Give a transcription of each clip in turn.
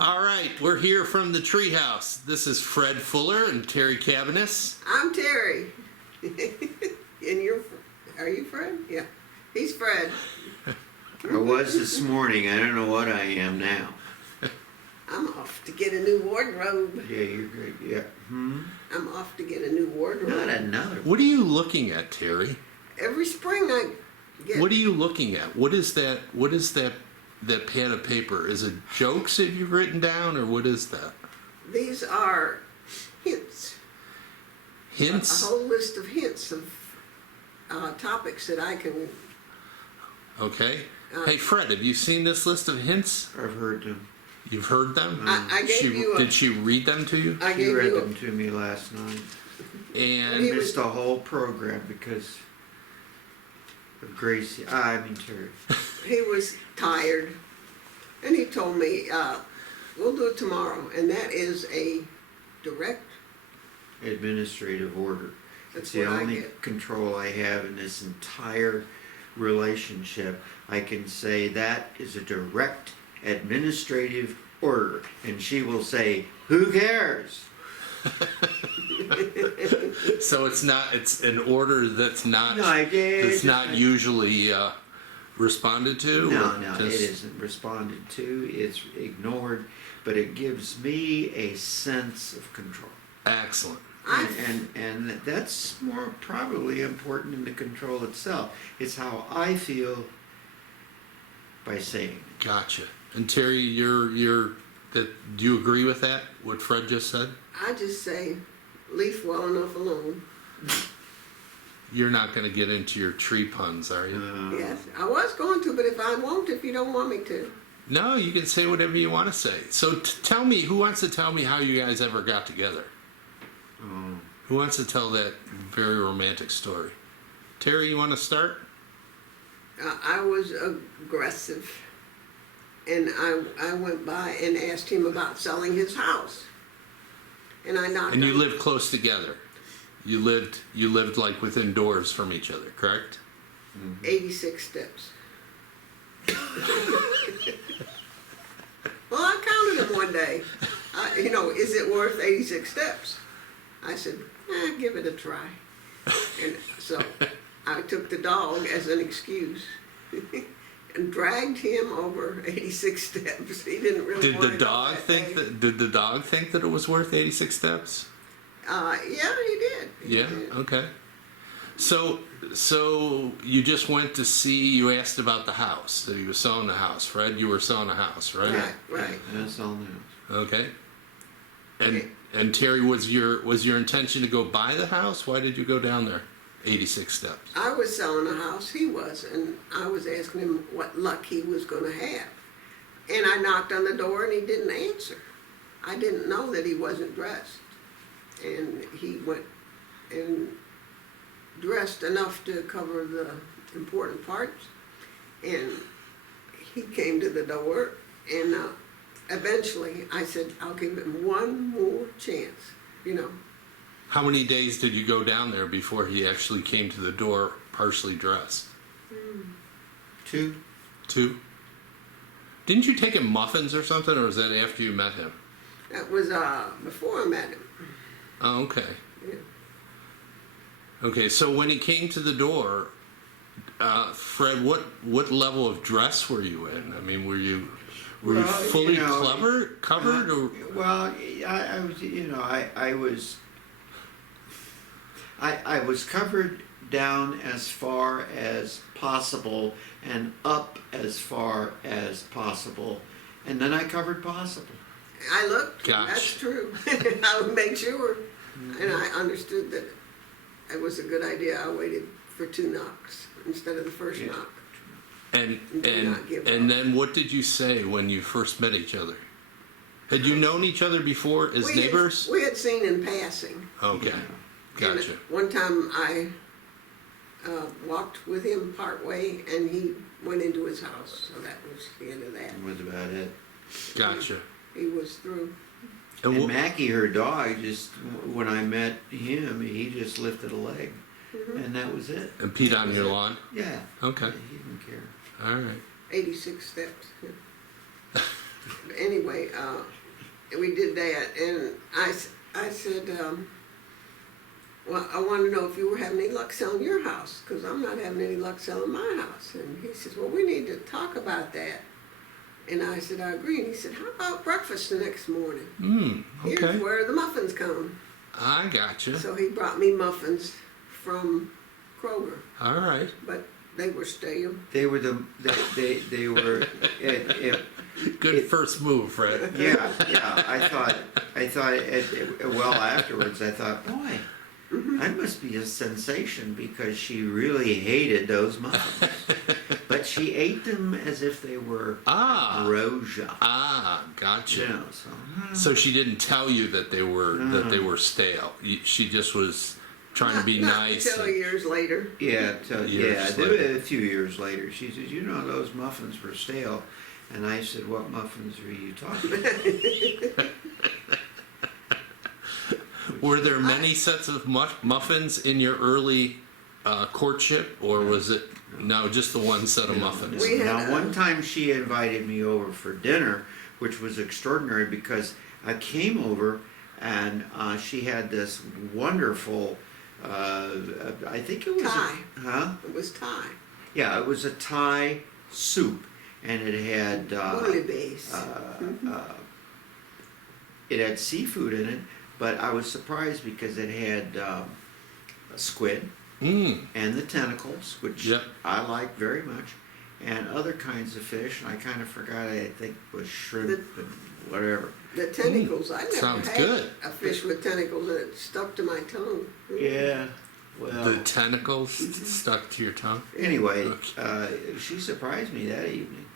All right, we're here from the Treehouse. This is Fred Fuller and Terry Cabanis. I'm Terry. And are you Fred? Yeah. He's Fred. I was this morning. I don't know what I am now. I'm off to get a new wardrobe. Yeah, you're good. Yeah. I'm off to get a new wardrobe. Not another. What are you looking at, Terry? Every spring I get. What are you looking at? What is that? What is that pad of paper? Is it jokes that you've written down, or what is that? These are hints. Hints? A whole list of hints of topics that I can. Okay. Hey, Fred, have you seen this list of hints? I've heard them. You've heard them? I gave you a. Did she read them to you? I She gave read you them to me last night. He I And was- missed the whole program because of Gracie. I mean Terry. He was tired, and he told me, "We'll do it tomorrow," and that is a direct. Administrative order. That's It's the what I only get. control I have in this entire relationship. I can say that is a direct administrative order, and she will say, "Who cares?" so it's not. It's an order that's not. No, I did. That's not usually responded to. No, or no, it just- isn't responded to. It's ignored, but it gives me a sense of control. Excellent. And that's more probably important than the control itself. It's how I feel by saying it. Gotcha. And Terry, do you agree with that? What Fred just said? I just say, leave well enough alone. You're not going to get into your tree puns, are you? Yes, I was going to, but if I won't, if you don't want me to. No, you can say whatever you want to say. So tell me, who wants to tell me how you guys ever got together? Who wants to tell that very romantic story? Terry, you want to start? I was aggressive, and I went by and asked him about selling his house. And I knocked And you on- lived close together. You lived like within doors from each other, correct? 86 steps. Well, I counted them one day. Is it worth 86 steps? I said, give it a try. And so I took the dog as an excuse and dragged him over 86 steps. He didn't really Did want the to go dog that think day. that? Did the dog think that it was worth 86 steps? Yeah, he did. He Yeah. did. Okay. So you just went to see. You asked about the house. So you were selling the house, Fred. You were selling a house, right? Right. That's all news. Okay. And Terry, was your intention to go buy the house? Why did you go down there? 86 steps. I was selling a house, he was, and I was asking him what luck he was going to have. And I knocked on the door and he didn't answer. I didn't know that he wasn't dressed. And he went and dressed enough to cover the important parts. And he came to the door, and eventually I said, I'll give him one more chance, How many days did you go down there before he actually came to the door partially dressed? 2. 2? Didn't you take him muffins or something, or was that after you met him? That was before I met him. Oh, okay. Yeah. Okay, so when he came to the door, Fred, what level of dress were you in? I mean, were you Well, fully you know, covered, or Well, I was, I was covered down as far as possible and up as far as possible, and then I covered possible. I looked, Gosh. that's true. I would make sure. And I understood that it was a good idea. I waited for 2 knocks instead of the first Yeah. knock. and Do not give and up. then what did you say when you first met each other? Had you known each other before as neighbors? We had seen in passing. Okay, And gotcha. one time I walked with him part way and he went into his house. So that was the end of that. That was about it. Gotcha. He was through. And And Mackie, her dog, just when I met him, he just lifted a leg, and that was it. and Pete on your lawn? Yeah. Okay. He didn't care. All right. 86 steps. Anyway, we did that, and I said, well, I want to know if you were having any luck selling your house, because I'm not having any luck selling my house. And he says, well, we need to talk about that. And I said, I agree. And he said, how about breakfast the next morning? Okay. Here's where the muffins come. I gotcha. So he brought me muffins from Kroger, All right. but they were stale. They were they were Good first move, Fred. yeah. I thought well afterwards I thought, boy, that must be a sensation because she really hated those muffins, but she ate them as if they were ambrosia. Gotcha. You know, so So she didn't tell you that they were stale. She just was trying to be Not nice. until years later. years later. a few years later, she said, you know, those muffins were stale. And I said, what muffins were you talking about? Were there many sets of muffins in your early courtship, or was it just the one set of muffins? We had Now, one time she invited me over for dinner, which was extraordinary because I came over and she had this wonderful, I think it was Thai. Huh? It was Thai. Yeah, it was a Thai soup, and it had Bouillabaisse. it had seafood in it, but I was surprised because it had squid and the tentacles, which Yep. I like very much, and other kinds of fish. And I kind of forgot, I think, was shrimp and whatever. The tentacles, I never sounds had good. a fish with tentacles and it stuck to my tongue. Yeah, well. The tentacles stuck to your tongue? Anyway, she surprised me that evening.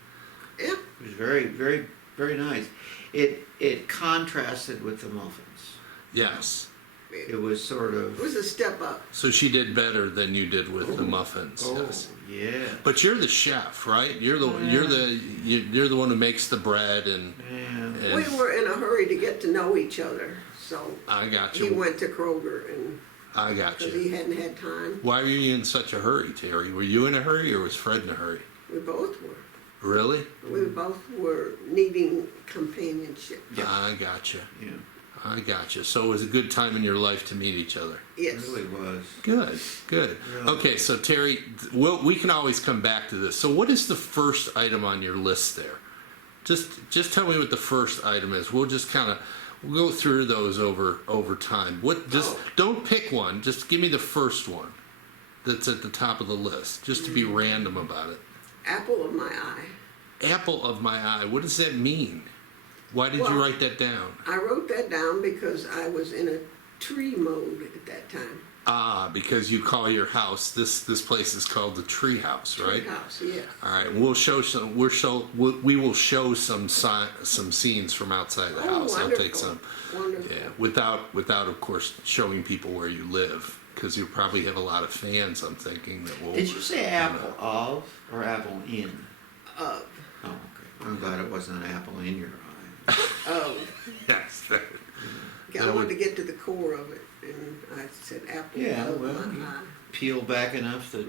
Yeah, It was very, very, very nice. It contrasted with the muffins. Yes. It was sort of. it was a step up. So she did better than you did with the muffins. Oh, Yes. yeah. But you're the chef, right? You're the one who makes the bread and. Yeah. We were in a hurry to get to know each other, so I got he you. went to Kroger and I got because you. he hadn't had time. Why were you in such a hurry, Terry? Were you in a hurry or was Fred in a hurry? We both were. Really? We both were needing companionship. Yeah. I got you. Yeah. I got you. So it was a good time in your life to meet each other. Yes. It really was. Good, good. Really? Okay, so Terry, we can always come back to this. So what is the first item on your list there? Just tell me what the first item is. We'll just we'll go through those over time. Don't pick one. Just give me the first one that's at the top of the list. Just to be random about it. Apple of my eye. Apple of my eye. What does that mean? Why did you Well, write that down? I wrote that down because I was in a tree mode at that time. Because you call your house this place is called the Tree House, right? House, yes. All right, we will show some scenes from outside the house. I'll take some. Wonderful. Yeah, without of course showing people where you live, because you probably have a lot of fans. I'm thinking that will. Did you say apple of or apple in? Of. Oh, okay. I'm glad it wasn't an apple in your eye. Yes. I wanted to get to the core of it, and I said apple Yeah, of well, my eye. Peel back enough that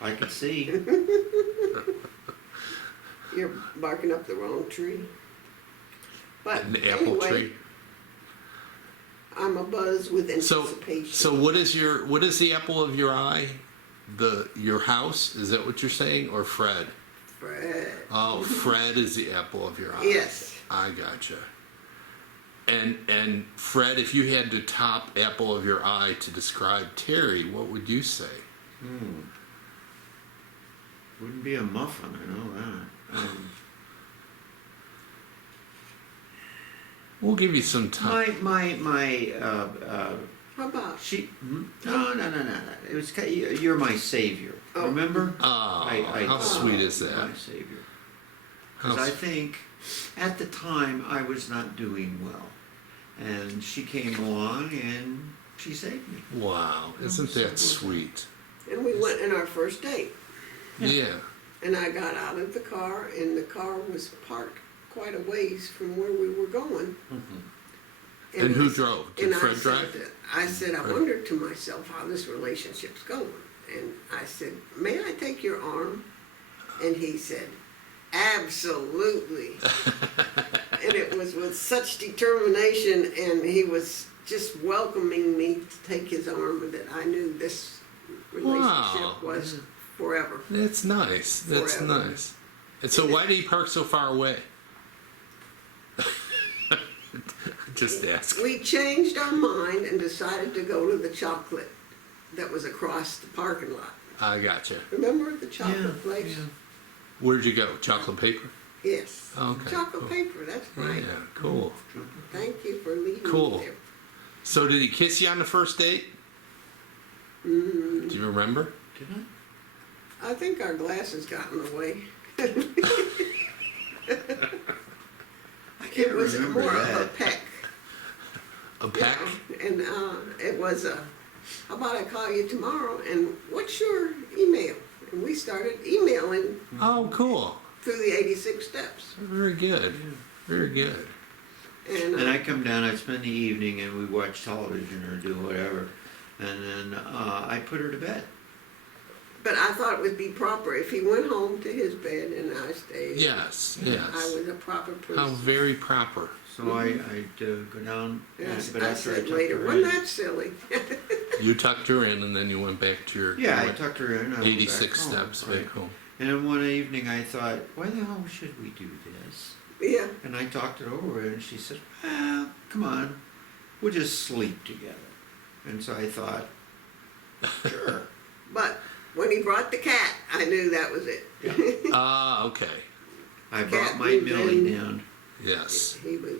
I could see. You're barking up the wrong tree. But An apple anyway, tree. I'm abuzz with So anticipation. what is the apple of your eye? Your house? Is that what you're saying, or Fred? Fred. Oh, Fred is the apple of your eye. Yes. I gotcha. And Fred, if you had to top apple of your eye to describe Terry, what would you say? Wouldn't be a muffin, I know that. We'll give you some time. How about? No. It was you're my savior. Oh. Remember? How sweet is that? My savior. How Because I s- think at the time I was not doing well, and she came along and she saved me. Wow, isn't that sweet? And we went in our first date. Yeah. And I got out of the car, and the car was parked quite a ways from where we were going. And who I- drove? Did and I Fred said drive? that- I said, I wondered to myself how this relationship's going. And I said, may I take your arm? And he said, Absolutely. And it was with such determination, and he was just welcoming me to take his arm, that I knew this relationship Wow. was forever. That's nice. That's Forever. nice. And so, why did he park so far away? Just ask. We changed our mind and decided to go to the chocolate that was across the parking lot. I gotcha. Remember the chocolate place? Where'd you go? Chocolate paper? Yes. Okay, Chocolate cool. paper, that's right. Yeah, cool. Thank you for leading Cool. me there. So, did he kiss you on the first date? Do you remember? Did I? I think our glasses got in the way. I can't It was remember more that. of a peck. A peck? Yeah, and it was how about I call you tomorrow, and what's your email? And we started emailing Oh, cool. through the 86 steps. Very good. Very good. And, And I come down, I spend the evening, and we watch television or do whatever, and then I put her to bed. but I thought it would be proper if he went home to his bed and I stayed. Yes, I yes. was a proper person. How very proper. So I'd go down, Yes, but I after I said tucked later, her wasn't in. that silly? You tucked her in, and then you went back to your Yeah, I tucked her in. I went 86 back home, steps right. back home. And then one evening I thought, why the hell should we do this? Yeah, And I talked it over and she said, well, come on, we'll just sleep together. And so I thought, sure. but when he brought the cat, I knew that was it. Ah, okay. I brought Cat my moved Millie in. down. Yes. He was,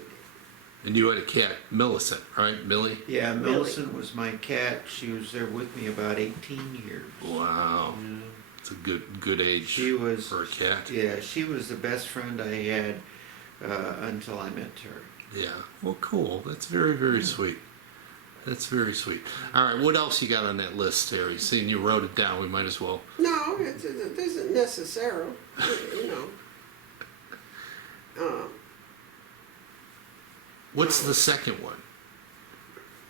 And you had a cat, Millicent, right? Millie? Yeah, Millie. Millicent was my cat. She was there with me about 18 years. Wow. Yeah. It's a good age She was, for a cat. yeah, she was the best friend I had until I met her. Yeah. Well, cool. That's very sweet. That's very sweet. All right. What else you got on that list, Terry? Seeing you wrote it down, we might as well. no, it isn't necessary, you know. What's the second one?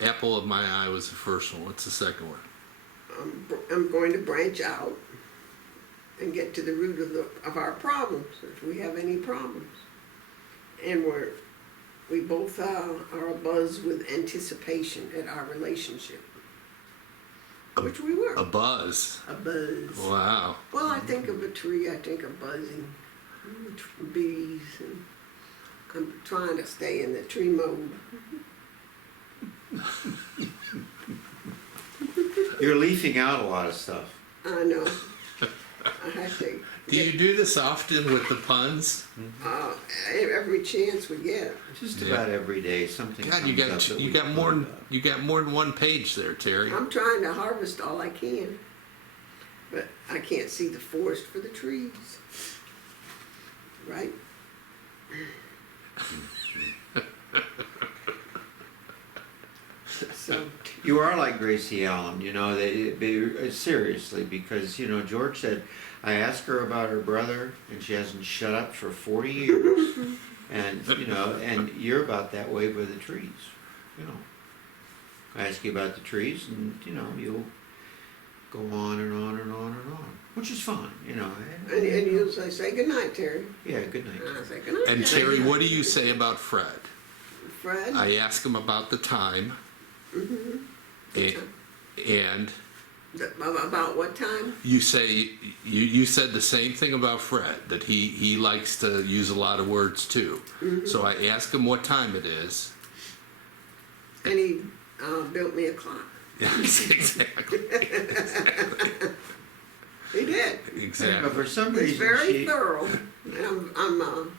Apple of my eye was the first one. What's the second one? I'm going to branch out and get to the root of our problems, if we have any problems. And we both are abuzz with anticipation at our relationship, which we were. A buzz. A buzz. Wow. Well, I think of a tree, I think of buzzing, bees, and I'm trying to stay in the tree mode. You're leafing out a lot of stuff. I know. I have to Do you do this often with the puns? uh, every chance we get. Just Yeah. about every day, something God, comes you up got that you we got more talk than about. you got more than one page there, Terry. I'm trying to harvest all I can, but I can't see the forest for the trees. Right? So, You are like Gracie Allen, you know, seriously, because, you know, George said, I asked her about her brother, and she hasn't shut up for 40 years. And, you know, and you're about that way with the trees, you know. I ask you about the trees, and, you know, you'll go on and on and on and on, which is fine, you know. and you'll say good night, Terry. Yeah, good night. And I say good night. And Terry. Terry, what do you say about Fred? Fred. I ask him about the time, Mm-hmm. and About what time? you say you said the same thing about Fred, that he likes to use a lot of words too. So I ask him what time it is. And he built me a clock. Yes, exactly. He did. But Exactly. for some He's reason, very thorough. And I'm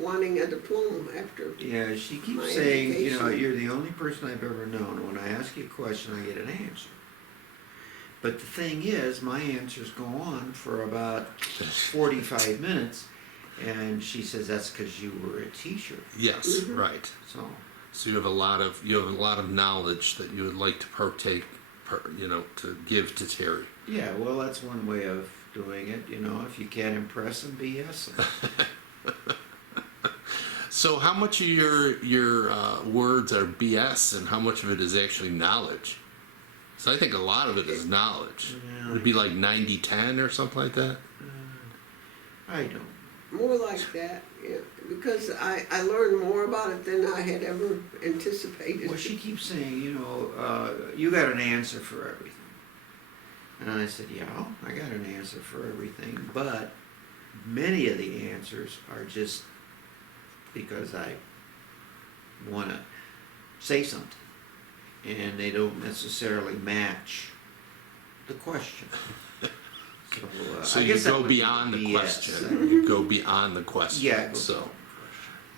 wanting a diploma after. yeah, she keeps My saying, you know, education. you're the only person I've ever known. When I ask you a question, I get an answer. But the thing is, my answers go on for about 45 minutes, and she says that's because you were a teacher. Yes, right. So, So you have a lot of knowledge that you would like to partake, to give to Terry. yeah, well, that's one way of doing it. You know, if you can't impress them, BS them. So how much of your words are BS, and how much of it is actually knowledge? So I think a lot of it is knowledge. Yeah. Would it be like 90-10 or something like that? I don't. more like that, yeah, because I learned more about it than I had ever anticipated. Well, she keeps saying, you got an answer for everything. And I said, yeah, I got an answer for everything, but many of the answers are just because I want to say something, and they don't necessarily match the question. So I you guess that go would be beyond the BS. question. You go beyond the question. Yeah, go So, beyond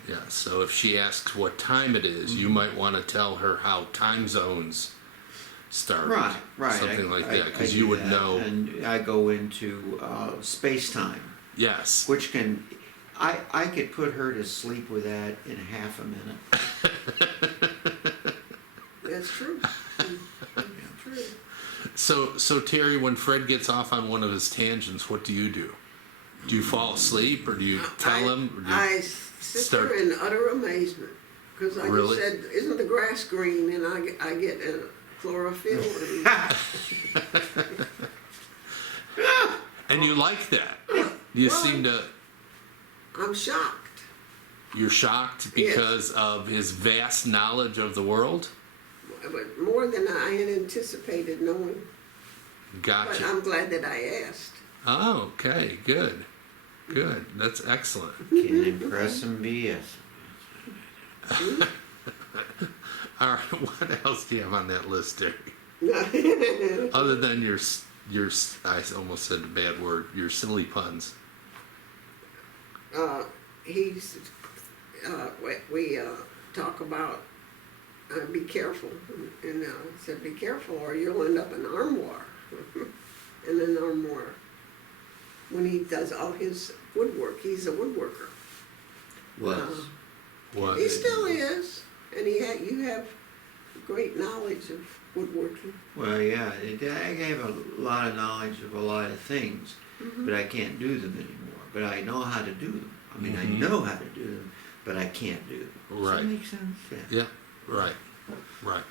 the yeah. So if she asks what time it is, you might want to tell her how time zones start. Right, right. Something like I that, because do you would that, know. And I go into space-time, Yes. which can, I could put her to sleep with that in half a minute. That's true. That's true. So Terry, when Fred gets off on one of his tangents, what do? Do you fall asleep, or do you tell him? Or do you I sit start- there in utter amazement, because I Really? just said, isn't the grass green? And I get chlorophyll. And you like that? You Well, seem to. I'm shocked. You're shocked because of his vast knowledge of the world. But more than I had anticipated knowing. But Gotcha. I'm glad that I asked. Oh, okay, good. Good. That's excellent. Can impress some BS. All right, what else do you have on that list, Terry? Other than your, I almost said a bad word, your silly puns. He's, we talk about, be careful. And I said, be careful or you'll end up in armoire. In an armoire. When he does all his woodwork, he's a woodworker. Was. What? He still is. And you have great knowledge of woodworking. Well, yeah, I have a lot of knowledge of a lot of things, but I can't do them anymore. But I know how to do them. I mean, I know how to do them, but I can't do them. Does Right. that make sense? Yeah. Yeah, right, right.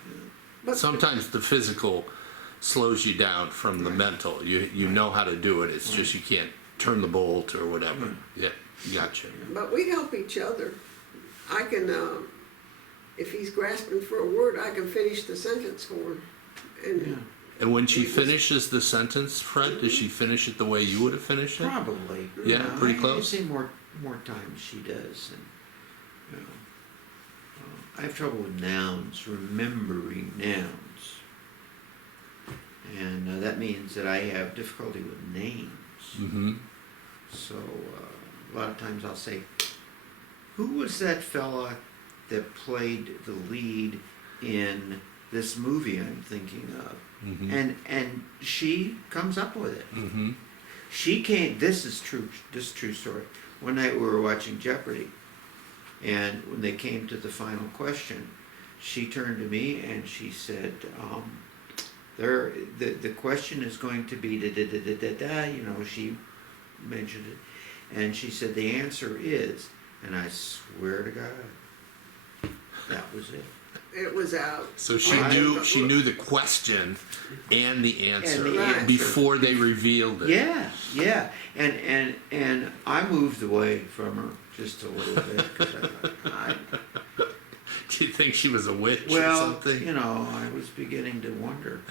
But Sometimes the physical slows you down from the mental. You know how to do it. It's just you can't turn the bolt or whatever. Yeah, gotcha. But we help each other. I can, if he's grasping for a word, I can finish the sentence for him. And Yeah. And when she finishes the sentence, Fred, does she finish it the way you would have finished it? Probably. Yeah, pretty close? I'd say more times she does. And, I have trouble with nouns, remembering nouns. And that means that I have difficulty with names. Mm-hmm. So a lot of times I'll say, who was that fella that played the lead in this movie I'm thinking of? Mm-hmm. And she comes up with it. Mm-hmm. She came. This is true. This is a true story. One night we were watching Jeopardy, and when they came to the final question, she turned to me and she said, the question is going to be da da da da da da." You know, she mentioned it, and she said the answer is, and I swear to God, that was it. it was out. So she knew the question and the answer And the answer. before they revealed it. Yeah, yeah, and I moved away from her just a little bit because I thought, Do you think she was a witch or well, something? you know, I was beginning to wonder.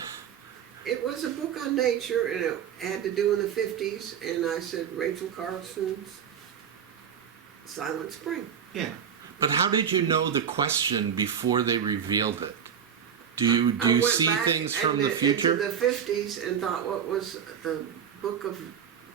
It was a book on nature, and it had to do in the 50s, and I said Rachel Carlson's Silent Spring. Yeah, But how did you know the question before they revealed it? Do you I went see back things from and the future? into the 50s and thought, what was the book of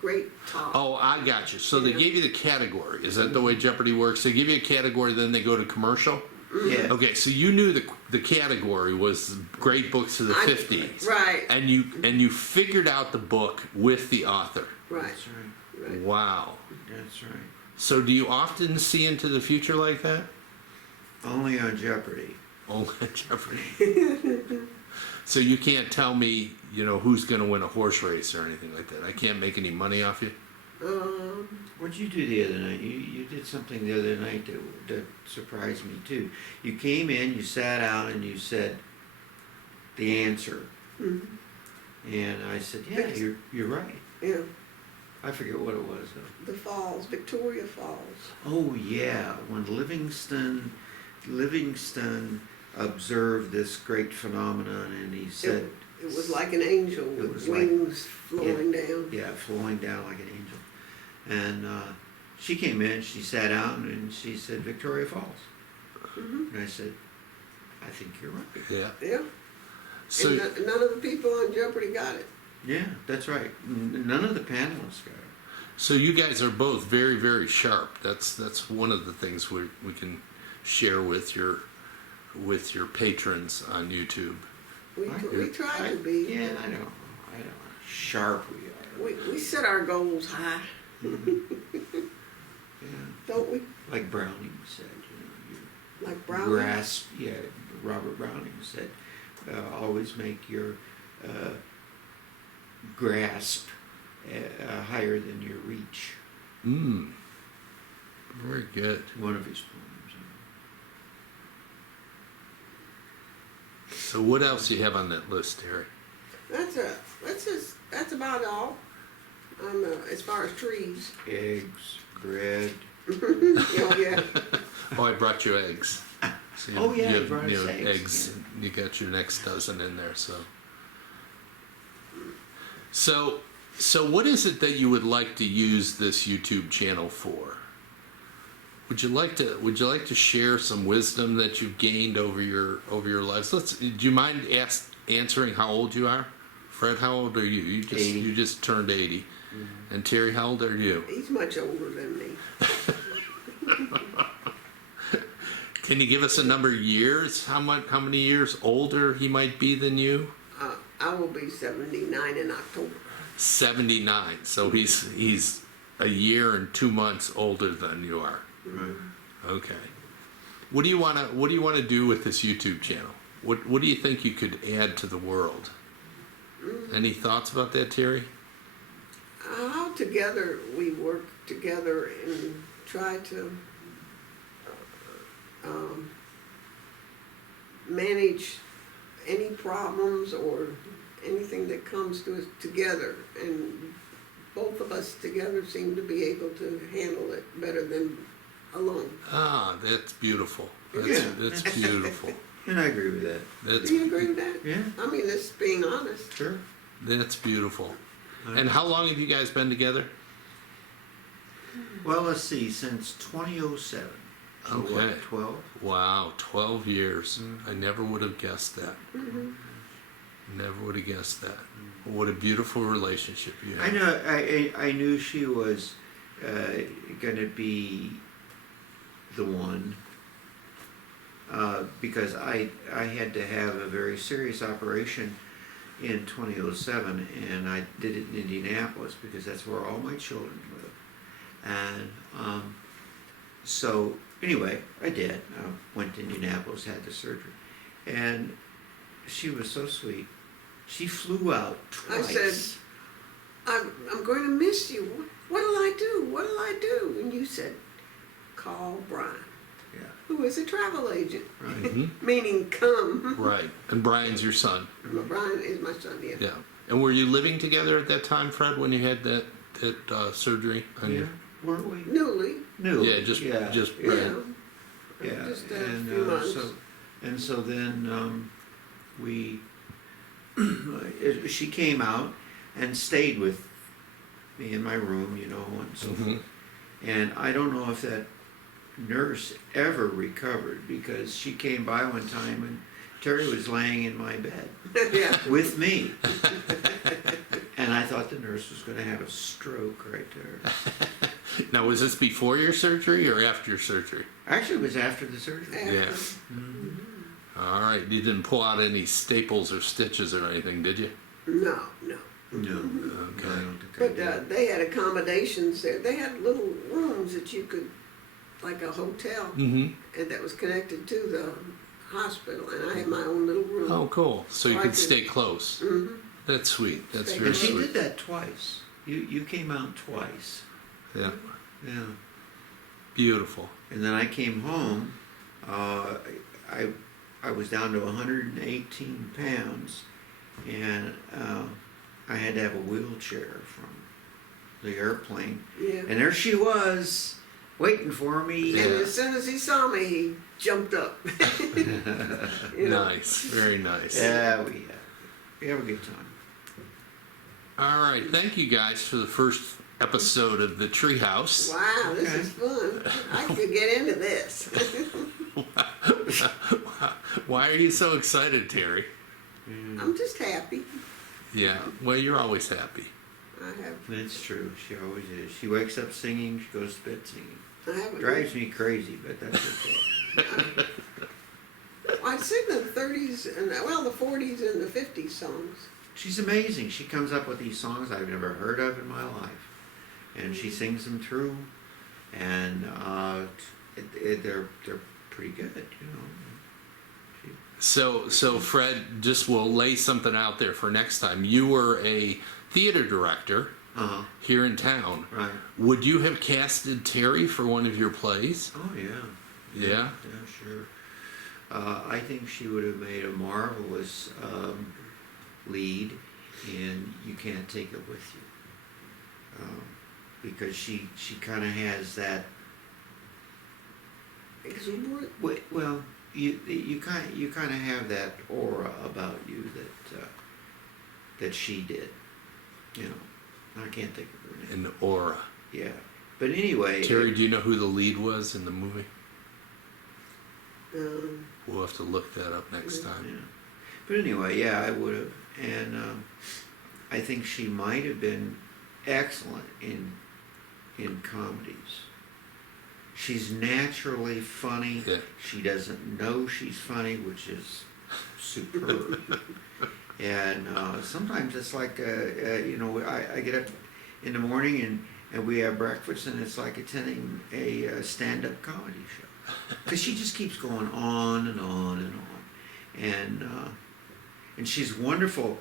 great talk? Oh, I got you. So they Yeah. gave you the category. Is that the way Jeopardy works? They give you a category, then they go to commercial? yeah. Okay, so you knew the category was great books of the 50s. Right, And you figured out the book with the author. right, That's right. right. Wow. That's right. So do you often see into the future like that? Only on Jeopardy. Only at Jeopardy. So you can't tell me, who's going to win a horse race or anything like that. I can't make any money off you. What'd you do the other night? You did something the other night that surprised me too. You came in, you sat down, and you said the answer. Mhm. And I said, yeah, you're right. Yeah. I forget what it was though. The falls, Victoria Falls. Oh yeah, when Livingston observed this great phenomenon, and he said, It was like an angel It with was like- wings flowing down. yeah, flowing down like an angel. And she came in, she sat down, and she said, Victoria Falls. Mhm. And I said, I think you're right. Yeah. Yeah, So and none of the people on Jeopardy got it. Yeah, that's right. None of the panelists got it. so you guys are both very, very sharp. That's one of the things we can share with your patrons on YouTube. We tried to be. Yeah, I don't know how sharp we are. We set our goals high, Yeah, don't we? like Browning said, you Like Brown. grasp. Yeah, Robert Browning said, always make your grasp higher than your reach. Very good. One of his poems. So what else do you have on that list, Terry? That's about all. On as far as trees. Eggs, bread. Oh yeah. Oh, I brought you eggs. So Oh, yeah, you brought us eggs. You got your next dozen in there. So what is it that you would like to use this YouTube channel for? Would you like to share some wisdom that you've gained over your lives? Do you mind answering how old you are? Fred, how old are you? 80. You just turned 80. Mm-hmm. And Terry, how old are you? He's much older than me. Can you give us a number of years? How many years older he might be than you? I will be 79 in October. 79. So he's a year and 2 months older than you are. Right. Okay. What do you want to do with this YouTube channel? What do you think you could add to the world? Any thoughts about that, Terry? How together we work together and try to manage any problems or anything that comes to us together, and both of us together seem to be able to handle it better than alone. Ah, that's beautiful. That's Yeah. beautiful. And I agree with that. That's Do you agree with that? Yeah, I mean, this being honest. sure. that's beautiful. And how long have you guys been together? Well, let's see, since 2007. So Okay. what, 12? Wow, 12 years. I never would have guessed that. Mhm. Never would have guessed that. What a beautiful relationship you have. I know. I knew she was going to be the one because I had to have a very serious operation in 2007, and I did it in Indianapolis because that's where all my children live. And so anyway, I did. I went to Indianapolis, had the surgery, and she was so sweet. She flew out I twice. said, I'm going to miss you. What'll I do? What'll I do? And you said, call Brian, Yeah, who is a travel agent, right. Mhm. meaning come. Right. And Brian's your son. Brian is my son, yeah. Yeah. And were you living together at that time, Fred, when you had that surgery? on Yeah, your- weren't we? Newly, No. Yeah, just you Right. know. Yeah, Just a and few months. so then we she came out and stayed with me in my room, you know, and so Mhm. forth. And I don't know if that nurse ever recovered because she came by one time and Terry was laying in my bed Yeah. with me. And I thought the nurse was going to have a stroke right there. Now, was this before your surgery or after your surgery? Actually, it was after the surgery. After. Yeah. All right. You didn't pull out any staples or stitches or anything, did you? No, no. No, Okay. I don't think I But did. they had accommodations there. They had little rooms that you could, like a hotel, Mm-hmm. and that was connected to the hospital, and I had my own little room. Oh, cool. So you So I could could- stay close. Hmm. That's sweet. That's Stay very And she sweet. did that twice. You came out twice. Yeah. Yeah. Beautiful. And then I came home. I was down to 118 pounds, and I had to have a wheelchair from the airplane, Yeah. and there she was, waiting for me. Yeah. And as soon as he saw me, he jumped up. You know? Nice, very nice. Yeah, we have a good time. All right, thank you guys for the first episode of the Treehouse. Wow, this Okay. is fun. I could get into this. Why are you so excited, Terry? I'm just happy. Yeah, well, you're always happy. I have, That's true. She always is. She wakes up singing. She goes to bed singing. I have a Drives me crazy, but that's okay. I sing the 30s and well, the 40s and the 50s songs. She's amazing. She comes up with these songs I've never heard of in my life, and she sings them through, and they're pretty good, you know. So Fred, just will lay something out there for next time. You were a theater director here in town. Right. Would you have casted Terry for one of your plays? Oh yeah. Yeah? Yeah, sure. I think she would have made a marvelous lead in You Can't Take It With You, because she kind of has that. Exuberant. Well, you kind of have that aura about you that she did. You know, I can't think of her name. An aura. Yeah, but anyway. Terry, do you know who the lead was in the movie? Um, We'll have to look that up next Yeah. time. But anyway, yeah, I would have, and I think she might have been excellent in comedies. She's naturally funny. Yeah. She doesn't know she's funny, which is superb. And sometimes it's like, you know, I get up in the morning and we have breakfast, and it's like attending a stand-up comedy show. Because she just keeps going on and on and on. And she's wonderful.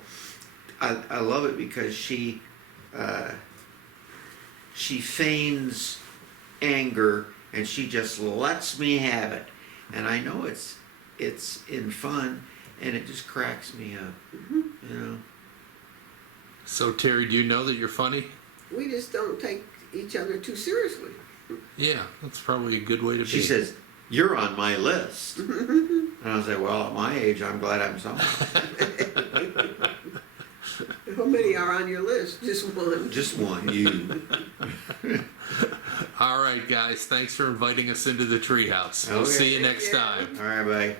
I love it because she feigns anger, and she just lets me have it. And I know it's in fun, and it just cracks me up. You know. So Terry, do you know that you're funny? we just don't take each other too seriously. Yeah, that's probably a good way to be. She says, "You're on my list." And I was like, "Well, at my age, I'm glad I'm someone." How many are on your list? Just one. Just one, you. All right, guys, thanks for inviting us into the Treehouse. We'll Okay. see you next Yeah. time. All right, bye.